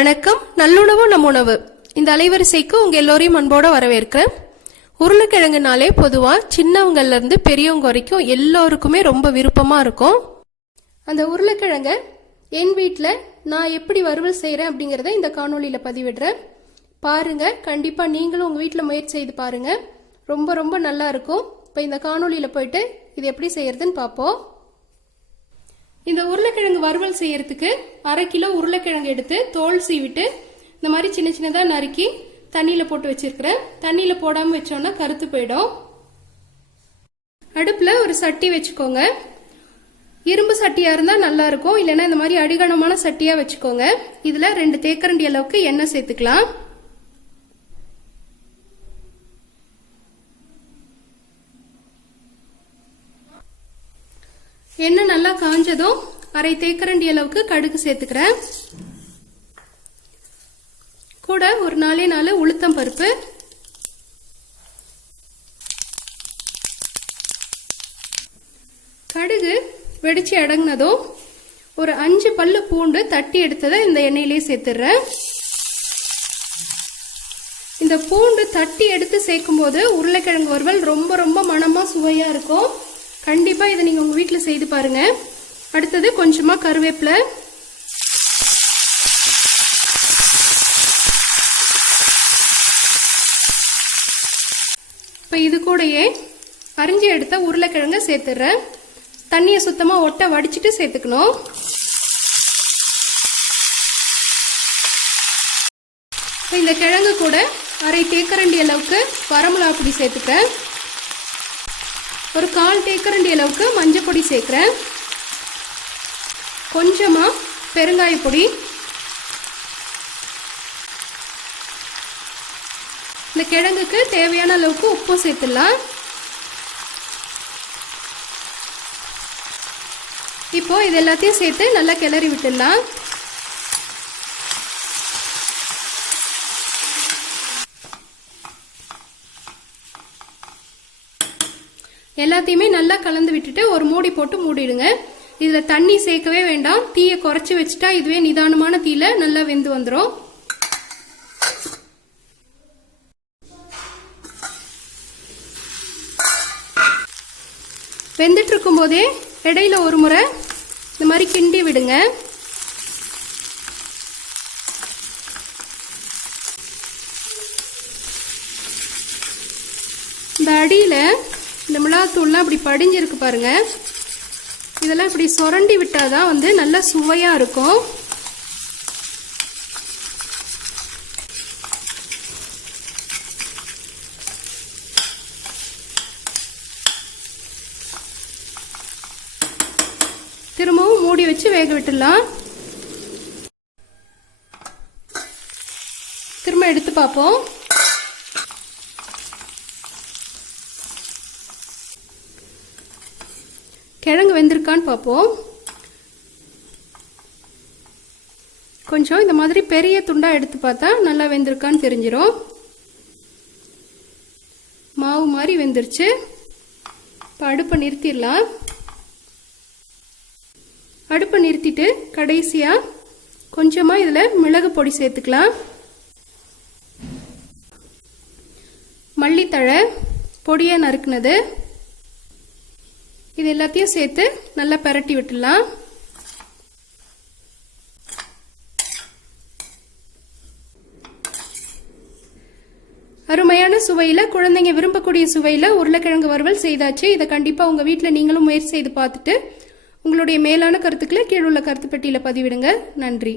வணக்கம். நல்லுணவு நம் உணவு இந்த அலைவரிசைக்கு உங்க எல்லோரையும் அன்போட வரவேற்கிறேன். உருளைக்கிழங்குனாலே பொதுவா சின்னவங்கள்ல இருந்து பெரியவங்க வரைக்கும் எல்லோருக்குமே ரொம்ப விருப்பமா இருக்கும். அந்த உருளைக்கிழங்க என் வீட்டில் நான் எப்படி வறுவல் செய்கிறேன் அப்படிங்கிறத இந்த காணொலியில் பதிவிடுறேன். பாருங்க, கண்டிப்பா நீங்களும் உங்க வீட்டில் முயற்சி செய்து பாருங்க. ரொம்ப ரொம்ப நல்லா இருக்கும். இப்போ இந்த காணொலியில் போயிட்டு இது எப்படி செய்யறதுன்னு பார்ப்போம். இந்த உருளைக்கிழங்கு வறுவல் செய்யறதுக்கு 1/2 கிலோ உருளைக்கிழங்கு எடுத்து தோல் சீவிட்டு இந்த மாதிரி சின்ன சின்னதா நறுக்கி தண்ணியில போட்டு வச்சிருக்கிறேன். தண்ணியில போடாம வச்சோம்னா கருத்து போயிடும். அடுப்புல ஒரு சட்டி வச்சுக்கோங்க. இரும்பு சட்டியா இருந்தா நல்லா இருக்கும், இல்லைன்னா இந்த மாதிரி அடிகனமான சட்டியா வச்சுக்கோங்க. இதுல 2 தேக்கரண்டி அளவுக்கு எண்ணெய் சேர்த்துக்கலாம். எண்ணெய் நல்லா காஞ்சதும் 1/2 தேக்கரண்டி அளவுக்கு கடுகு சேர்த்துக்கிறேன். கூட ஒரு 4 உளுத்தம் பருப்பு, கடுகு வெடிச்சு அடங்கினதும் ஒரு 5 பல்லு பூண்டு தட்டி எடுத்ததை இந்த எண்ணெயிலே சேர்த்துடுறேன். இந்த பூண்டு தட்டி எடுத்து சேர்க்கும் போது உருளைக்கிழங்கு வறுவல் ரொம்ப ரொம்ப மணமா சுவையா இருக்கும். கண்டிப்பா இதை நீங்க உங்க வீட்டில் செய்து பாருங்க. அடுத்தது கொஞ்சமா கருவேப்பிலை, இப்போ இது கூடயே அரிஞ்சு எடுத்த உருளைக்கிழங்க சேர்த்துடுறேன். தண்ணியை சுத்தமா ஒட்ட வடிச்சிட்டு சேர்த்துக்கணும். இந்த கிழங்கு கூட 1/2 தேக்கரண்டி அளவுக்கு வரமிளகா பொடி சேர்த்துக்கிறேன். ஒரு 1/4 தேக்கரண்டி அளவுக்கு மஞ்சள் பொடி சேர்க்கிறேன். கொஞ்சமா பெருங்காய பொடி, இந்த கிழங்குக்கு தேவையான அளவுக்கு உப்பு சேர்த்துடலாம். இப்போ இது எல்லாத்தையும் சேர்த்து நல்லா கிளறி விட்டுடலாம். எல்லாத்தையுமே நல்லா கலந்து விட்டுட்டு ஒரு மூடி போட்டு மூடிடுங்க. இதுல தண்ணி சேர்க்கவே வேண்டாம். தீயை குறைச்சி வச்சுட்டா இதுவே நிதானமான தீயில நல்லா வெந்து வந்துடும். வெந்துட்டு இருக்கும் போதே இடையில ஒரு முறை இந்த மாதிரி கிண்டி விடுங்க. இந்த அடியில இந்த மிளகாத்தூள்லாம் இப்படி படிஞ்சிருக்கு பாருங்க. இதெல்லாம் இப்படி சுரண்டி விட்டாதான் வந்து நல்லா சுவையா இருக்கும். திரும்பவும் மூடி வச்சு வேக விட்டுடலாம். திரும்ப எடுத்து பார்ப்போம். கிழங்கு வெந்திருக்கான்னு பார்ப்போம். கொஞ்சம் இந்த மாதிரி பெரிய துண்டா எடுத்து பார்த்தா நல்லா வெந்திருக்கான்னு தெரிஞ்சிடும். மாவு மாதிரி வெந்துருச்சு. இப்போ அடுப்பை நிறுத்திடலாம். அடுப்பை நிறுத்திட்டு கடைசியா கொஞ்சமா இதுல மிளகு பொடி சேர்த்துக்கலாம். மல்லித்தழை பொடியா நறுக்குனது, இது எல்லாத்தையும் சேர்த்து நல்லா பரட்டி விட்டுடலாம். அருமையான சுவையில, குழந்தைங்க விரும்பக்கூடிய சுவையில உருளைக்கிழங்கு வறுவல் செய்தாச்சு. இதை கண்டிப்பா உங்க வீட்டில் நீங்களும் முயற்சி செய்து பார்த்துட்டு உங்களுடைய மேலான கருத்துக்களை கீழுள்ள கருத்து பெட்டியில பதிவிடுங்க. நன்றி.